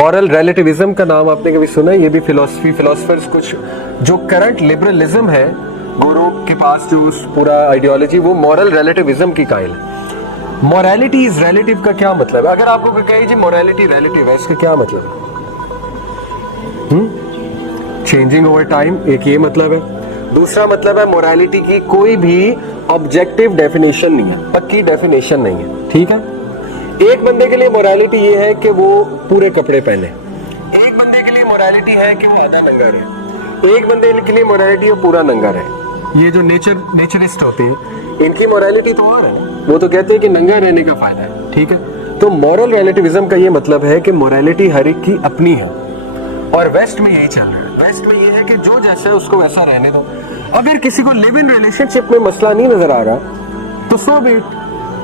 Moral relativism का नाम आपने कभी सुना है? ये भी फिलोसफर्स कुछ जो करंट लिबरलिज्म है, गुरु के पास जो पूरा आइडियोलॉजी, वो मॉरल रिलेटिविज्म की कायल है। मॉरलिटी इज रिलेटिव का क्या मतलब है? अगर आपको कोई कहे जी मॉरलिटी रिलेटिव है, इसका क्या मतलब है? चेंजिंग ओवर टाइम, एक ये मतलब है। दूसरा मतलब है मोरालिटी की कोई भी ऑब्जेक्टिव डेफिनेशन नहीं है, पक्की डेफिनेशन नहीं है, ठीक है। एक बंदे के लिए मोरालिटी ये है कि वो पूरे कपड़े पहने, एक बंदे के लिए मोरालिटी है कि वो आधा नंगा रहे, एक बंदे के लिए मोरालिटी है पूरा नंगा रहे। ये जो नेचरिस्ट होते हैं, इनकी मोरालिटी तो और है, वो तो कहते हैं कि नंगा रहने का फायदा है, ठीक है। तो मॉरल रिलेटिविज्म का ये मतलब है कि मोरालिटी हर एक की अपनी है, और वेस्ट में यही चल रहा है। वेस्ट में ये है कि जो जैसा है उसको वैसा रहने दो। अगर किसी को लिव इन रिलेशनशिप में मसला नहीं नजर आ रहा तो सो बी इट,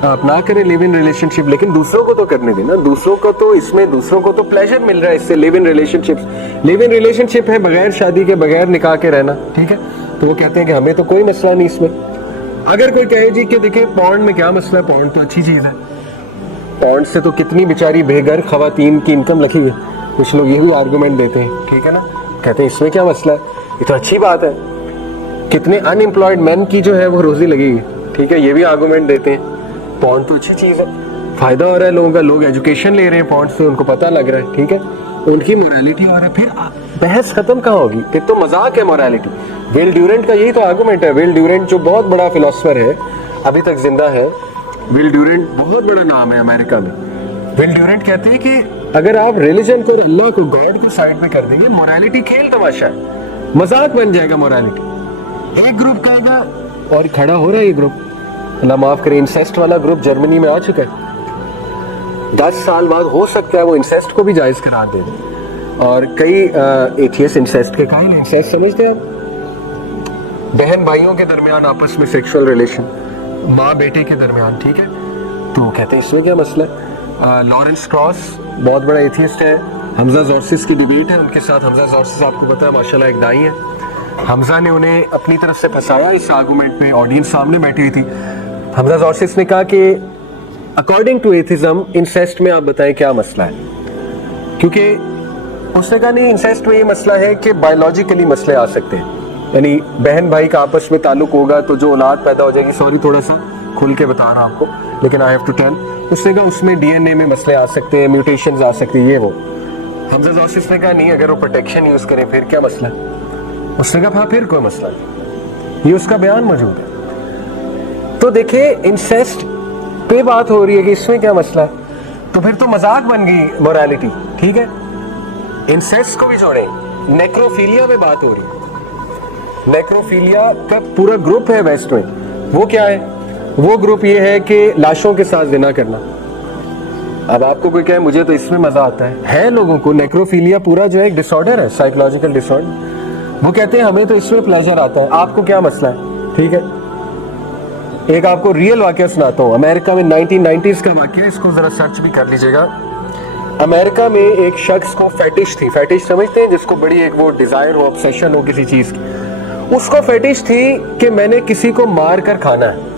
आप ना करें लिव इन रिलेशनशिप, लेकिन दूसरों को तो करने देना। दूसरों को तो इसमें दूसरों को तो प्लेजर मिल रहा है इससे। लिव इन रिलेशनशिप है बगैर शादी के, बगैर निकाह के रहना, ठीक है। तो वो कहते हैं कि हमें तो कोई मसला नहीं इसमें। अगर कोई कहे जी कि देखिए पॉर्न में क्या मसला है, पॉर्न तो अच्छी चीज है, पॉर्न से तो कितनी बेचारी बेघर खवातीन की इनकम लगी है, कुछ लोग ये भी आर्गुमेंट देते हैं, ठीक है ना, कहते हैं इसमें क्या मसला है, ये तो अच्छी बात है, कितने अनएम्प्लॉयड मैन की जो है वो रोजी लगेगी, ठीक है, ये भी आर्गुमेंट देते हैं। पॉर्न तो अच्छी चीज है, फायदा हो रहा है लोगों का, लोग एजुकेशन ले रहे हैं पॉर्न से, उनको पता लग रहा है, ठीक है, उनकी मोरालिटी हो रहा है। फिर बहस खत्म कहाँ होगी, फिर तो मजाक है मोरालिटी। विल ड्यूरेंट का यही तो आर्गुमेंट है। विल ड्यूरेंट जो बहुत बड़ा फिलोसफर है, अभी तक जिंदा है, विल ड्यूरेंट बहुत बड़ा नाम है अमेरिका में। विल ड्यूरेंट कहते हैं कि अगर आप रिलीजन को, अल्लाह को, गॉड को साइड में कर देंगे, मोरालिटी खेल तमाशा है, मजाक बन जाएगा मोरालिटी। एक ग्रुप कहेगा, और खड़ा हो रहा है ये ग्रुप, अल्लाह माफ करे, इंसेस्ट वाला ग्रुप जर्मनी में आ चुका है। 10 साल बाद हो सकता है वो इंसेस्ट को भी जायज करार दे दे। और कई एथियस्ट इंसेस्ट के कायल। इंसेस्ट समझते हैं आप? बहन भाइयों के दरमियान आपस में सेक्सुअल रिलेशन, माँ बेटे के दरमियान, ठीक है। तो कहते हैं इसमें क्या मसला है। लॉरेंस क्रॉस बहुत बड़ा एथियस्ट है, हमजा जॉर्सिस की डिबेट है उनके साथ। हमजा जॉर्सिस आपको पता है माशाल्लाह एक दाई है। हमजा ने उन्हें अपनी तरफ से फंसाया इस आर्गुमेंट में, ऑडियंस सामने बैठी हुई थी। हमजा जॉर्सिस ने कहा कि अकॉर्डिंग टू एथिज्म इंसेस्ट में आप बताएं क्या मसला है, क्योंकि उसने कहा नहीं, इंसेस्ट में ये मसला है कि बायोलॉजिकली मसले आ सकते हैं, यानी बहन भाई का आपस में ताल्लुक होगा तो जो औलाद पैदा हो जाएगी। सॉरी थोड़ा सा खुल के बता रहा हूं आपको, लेकिन आई हैव टू टेल। उसने कहा उसमें डीएनए में मसले आ सकते हैं, म्यूटेशंस आ सकती है, ये वो। हमजा जॉर्सिस ने कहा नहीं, अगर वो प्रोटेक्शन यूज करें फिर क्या मसला है। उसने कहा हाँ फिर कोई मसला नहीं, ये उसका बयान मौजूद है। तो देखिए इंसेस्ट पे बात हो रही है कि इसमें क्या मसला है, तो फिर तो मजाक बन गई मोरालिटी, ठीक है। इंसेस्ट को भी जोड़ें, नेक्रोफिलिया में बात हो रही है। नेक्रोफिलिया का पूरा ग्रुप है वेस्ट में, वो क्या है? वो ग्रुप ये है कि लाशों के साथ जिना करना। अब आपको कोई कहे मुझे तो इसमें मजा आता है लोगों को। नेक्रोफिलिया पूरा जो है एक डिसऑर्डर है, साइकोलॉजिकल डिसऑर्डर। वो कहते हैं हमें तो इसमें प्लेजर आता है, आपको क्या मसला है, ठीक है। एक आपको रियल वाकया सुनाता हूँ, अमेरिका में 1990s का वाकया, इसको जरा सर्च भी कर लीजिएगा। अमेरिका में एक शख्स को फेटिश थी, फेटिश समझते हैं जिसको बड़ी एक वो डिजायर हो, ऑब्सेशन हो किसी चीज की। उसको फेटिश थी कि मैंने किसी को मार कर खाना है,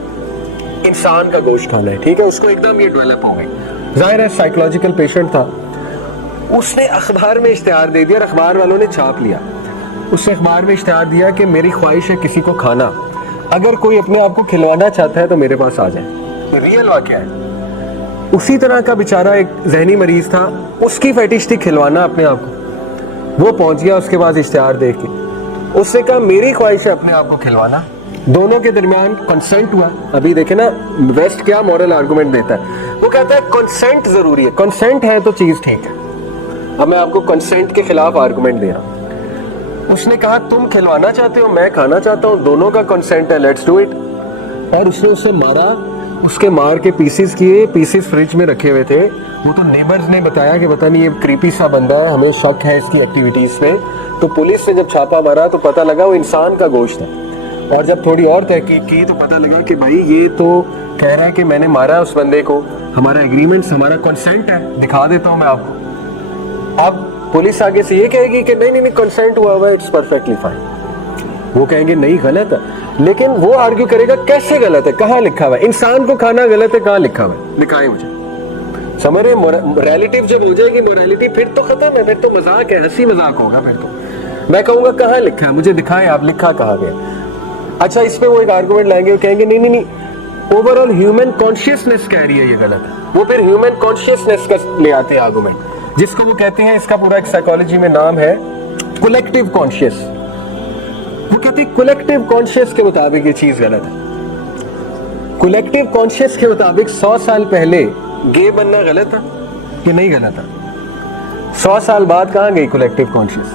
इंसान का गोश्त खाना है, ठीक है। उसको एकदम ये डेवलप हो गई, जाहिर है साइकोलॉजिकल पेशेंट था। उसने अखबार में इश्तिहार दे दिया, अखबार वालों ने छाप लिया। उसने अखबार में इश्तिहार दिया कि मेरी ख्वाहिश है किसी को खाना, अगर कोई अपने आप को खिलवाना चाहता है तो मेरे पास आ जाए। रियल वाकया है। उसी तरह का बेचारा एक जहनी मरीज था, उसकी फेटिश थी खिलवाना अपने आप को। वो पहुंच गया उसके पास इश्तिहार देख के, उसने कहा मेरी ख्वाहिश है अपने आप को खिलवाना। दोनों के दरमियान कंसेंट हुआ। अभी देखे ना वेस्ट क्या मॉरल आर्गुमेंट देता है, वो कहता है कंसेंट जरूरी है, कंसेंट है तो चीज ठीक है। अब मैं आपको कंसेंट के खिलाफ आर्गुमेंट दे रहा हूं। उसने कहा तुम खिलवाना चाहते हो, मैं खाना चाहता हूं, दोनों का कंसेंट है, लेट्स डू इट। और उसने उसे मारा, उसके मार के पीसेस किए, पीसेस फ्रिज में रखे हुए थे। वो तो नेबर्स ने बताया कि पता नहीं ये क्रीपी सा बंदा है, हमें शक है इसकी एक्टिविटीज पे। तो पुलिस ने जब छापा मारा तो पता लगा वो इंसान का गोश्त है। और जब थोड़ी और तहकीक की तो पता लगा कि भाई ये तो कह रहा है कि मैंने मारा उस बंदे को, हमारा एग्रीमेंट, हमारा कंसेंट है, दिखा देता हूं मैं आपको। अब पुलिस आगे से ये कहेगी कि नहीं नहीं कंसेंट हुआ हुआ है, इट्स परफेक्टली फाइन। वो कहेंगे नहीं गलत है, लेकिन वो आर्ग्यू करेगा कैसे गलत है, कहाँ लिखा हुआ है, इंसान को खाना गलत है, कहाँ लिखा हुआ है, दिखाएं मुझे। समझ रहे, रिलेटिव जब हो जाएगी मोरालिटी फिर तो खत्म है, फिर तो मजाक है, हंसी मजाक होगा फिर तो। मैं कहूंगा कहाँ लिखा है, मुझे दिखाएं आप, लिखा कहाँ गया। अच्छा, इस पे वो एक आर्गुमेंट लाएंगे, वो कहेंगे नहीं नहीं नहीं, ओवरऑल ह्यूमन कॉन्शियसनेस कह रही है ये गलत है। वो फिर ह्यूमन कॉन्शियसनेस का ले आते हैं आर्गुमेंट, जिसको वो कहते हैं, इसका पूरा एक साइकोलॉजी में नाम है कलेक्टिव कॉन्शियस। वो कहते हैं कलेक्टिव कॉन्शियस के मुताबिक ये चीज गलत है। कलेक्टिव कॉन्शियस के मुताबिक 100 साल पहले गे बनना गलत था कि नहीं गलत था? 100 साल बाद कहाँ गई कलेक्टिव कॉन्शियस?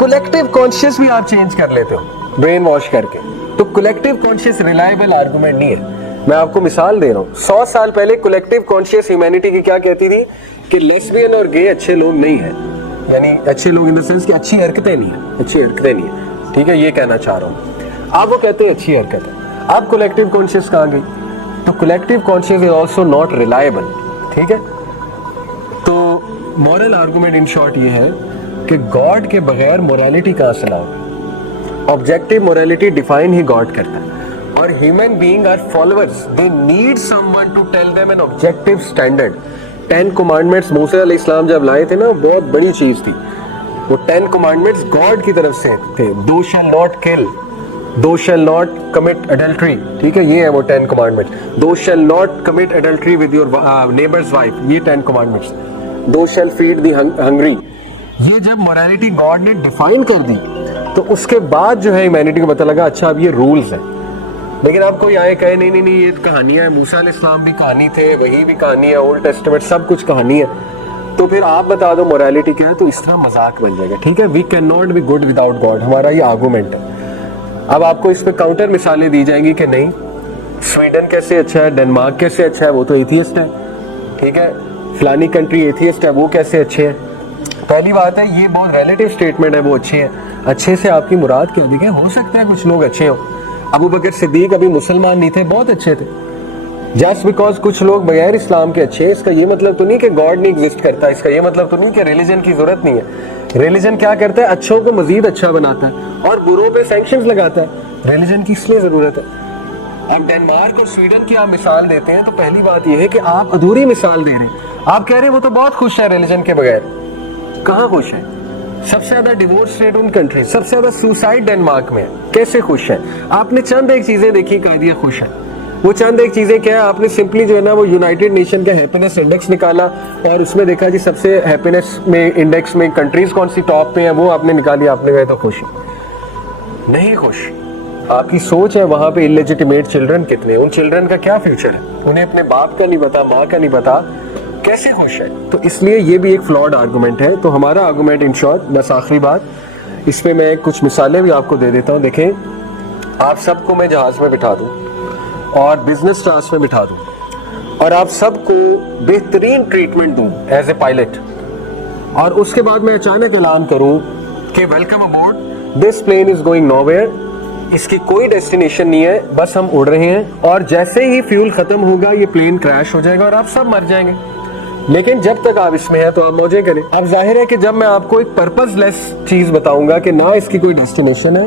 कलेक्टिव कॉन्शियस भी आप चेंज कर लेते हो ब्रेन वॉश करके, तो कलेक्टिव कॉन्शियस रिलायबल आर्गुमेंट नहीं है। मैं आपको मिसाल दे रहा हूँ, 100 साल पहले कलेक्टिव कॉन्शियस ह्यूमैनिटी की क्या कहती थी कि लेस्बियन और गे अच्छे लोग नहीं है, यानी अच्छे लोग इन द सेंस कि अच्छी हरकतें नहीं है, अच्छी हरकतें नहीं है, ठीक है, ये कहना चाह रहा हूँ। आप वो कहते हैं अच्छी हरकत है, अब कलेक्टिव कॉन्शियस कहाँ गई? तो collective conscious is also not reliable, ठीक है। तो मॉरल आर्गुमेंट इन शॉर्ट ये है कि गॉड के बगैर मोरालिटी कहाँ से लाओ? ऑब्जेक्टिव मोरालिटी डिफाइन ही गॉड करता है, और human being are followers, they need someone to tell them an objective standard. 10 commandments मूसा अलैहिस्सलाम जब लाए थे ना, बहुत बड़ी चीज थी वो 10 कमांडमेंट्स गॉड की तरफ से थे। दो शैल नॉट किल, दो शैल नॉट कमिट एडल्ट्री, ठीक है, ये है वो 10 कमांडमेंट्स। दो shall not commit adultery with your neighbours wife, ये 10 कमांडमेंट्स। दो शैल फीड द हंग्री, ये जब मोरालिटी गॉड ने डिफाइन कर दी तो उसके बाद जो है ह्यूमैनिटी को पता लगा अच्छा अब ये रूल्स है। लेकिन अब कोई आए कहे नहीं नहीं नहीं ये कहानियां है, मूसा अलैहिस्सलाम भी कहानी थे, वही भी कहानी है, ओल्ड टेस्टामेंट सब कुछ कहानी है, तो फिर आप बता दो मोरालिटी क्या है, तो इस तरह मजाक बन जाएगा, ठीक है। We can not be good without God, हमारा ये आर्गुमेंट है। अब आपको इस पे काउंटर मिसालें दी जाएंगी कि नहीं स्वीडन कैसे अच्छा है, डेनमार्क कैसे अच्छा है, वो तो एथियस्ट है, ठीक है, फलानी कंट्री एथियस्ट है, वो कैसे अच्छे हैं। पहली बात है ये बहुत रिलेटिव स्टेटमेंट है, वो अच्छे हैं। अच्छे से आपकी मुराद क्या? देखिए हो सकता है कुछ लोग अच्छे हो, अबू बकर सिद्दीक अभी मुसलमान नहीं थे, बहुत अच्छे थे। जस्ट बिकॉज कुछ लोग बगैर इस्लाम के अच्छे हैं, इसका ये मतलब तो नहीं कि गॉड नहीं एग्जिस्ट करता, इसका ये मतलब तो नहीं कि रिलीजन की जरूरत नहीं है। रिलीजन क्या करता है? अच्छों को मजीद अच्छा बनाता है और बुरों पे सैंक्शंस लगाता है। रिलीजन की इसलिए जरूरत है। अब डेनमार्क और स्वीडन की आप मिसाल देते हैं तो पहली बात यह है कि आप अधूरी मिसाल दे रहे हैं। आप कह रहे हैं वो तो बहुत खुश है रिलीजन के बगैर, कहाँ खुश है? सबसे ज्यादा डिवोर्स रेट उन कंट्री, सबसे ज्यादा सुसाइड डेनमार्क में है, कैसे खुश है? आपने चंद एक चीजें देखी, कह दिया खुश है। वो चंद एक चीजें क्या है? आपने सिंपली जो है ना वो यूनाइटेड नेशन का हैप्पीनेस इंडेक्स निकाला और उसमें देखा जी सबसे हैप्पीनेस में इंडेक्स में कंट्रीज कौन सी टॉप पे है, वो आपने निकाली, आपने कहा तो खुश नहीं। खुश आपकी सोच है वहां पे इलेजिटिमेट चिल्ड्रन कितने, उन चिल्ड्रन का क्या फ्यूचर है, उन्हें अपने बाप का नहीं पता, माँ का नहीं पता, कैसे खुश है? तो इसलिए ये भी एक फ्लॉड आर्गुमेंट है। तो हमारा आर्गुमेंट इन शॉर्ट, बस आखिरी बात, इस पे मैं कुछ मिसालें भी आपको दे देता हूँ। देखें, आप सबको मैं जहाज में बिठा दूं और बिजनेस क्लास में बिठा दूं और आप सबको बेहतरीन ट्रीटमेंट दूं एज ए पायलट, और उसके बाद मैं अचानक ऐलान करूं कि welcome aboard, this plane is going nowhere, इसकी कोई डेस्टिनेशन नहीं है, बस हम उड़ रहे हैं, और जैसे ही फ्यूल खत्म होगा ये प्लेन क्रैश हो जाएगा और आप सब मर जाएंगे। लेकिन जब तक आप इसमें हैं तो आप मौजें करें। अब जाहिर है कि जब मैं आपको एक पर्पसलेस चीज बताऊंगा कि ना इसकी कोई डेस्टिनेशन है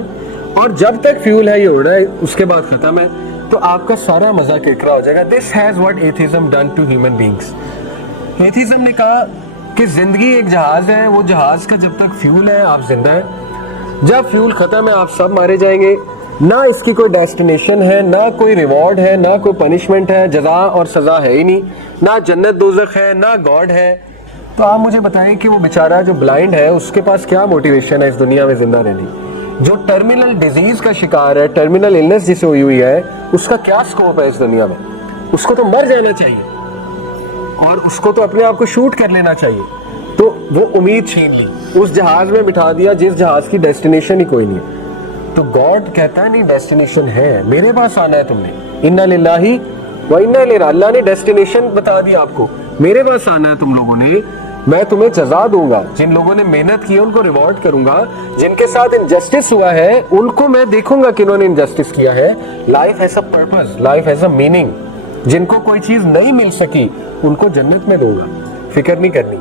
और जब तक फ्यूल है ये उड़ रहा है, उसके बाद खत्म है, तो आपका सारा मजा किरकिरा हो जाएगा। This has what atheism done to human beings. Atheism ने कहा कि जिंदगी एक जहाज है, वो जहाज का जब तक फ्यूल है आप जिंदा है, जब फ्यूल खत्म है आप सब मारे जाएंगे। ना इसकी कोई डेस्टिनेशन है, ना कोई रिवॉर्ड है, ना कोई पनिशमेंट है, जजा और सजा है ही नहीं, ना जन्नत दोजख है, ना गॉड है। तो आप मुझे बताएं कि वो बेचारा जो ब्लाइंड है उसके पास क्या मोटिवेशन है इस दुनिया में जिंदा रहने? जो टर्मिनल डिजीज का शिकार है, टर्मिनल इलनेस जिसे हुई हुई है, उसका क्या स्कोप है इस दुनिया में? उसको तो मर जाना चाहिए और उसको तो अपने आप को शूट कर लेना चाहिए। तो वो उम्मीद छीन ली, उस जहाज में बिठा दिया जिस जहाज की डेस्टिनेशन ही कोई नहीं है। तो गॉड कहता है नहीं डेस्टिनेशन है, मेरे पास आना है तुमने, इन्ना लिल्लाही व इन्ना इलैहि, अल्लाह ने डेस्टिनेशन बता दी आपको, मेरे पास आना है तुम लोगों ने, मैं तुम्हें जजा दूंगा, जिन लोगों ने मेहनत की उनको रिवॉर्ड करूंगा, जिनके साथ इनजस्टिस हुआ है उनको मैं देखूंगा कि इन्होंने इनजस्टिस किया है। Life has a purpose, life has a meaning. जिनको कोई चीज नहीं मिल सकी उनको जन्नत में दूंगा, फिक्र नहीं करनी।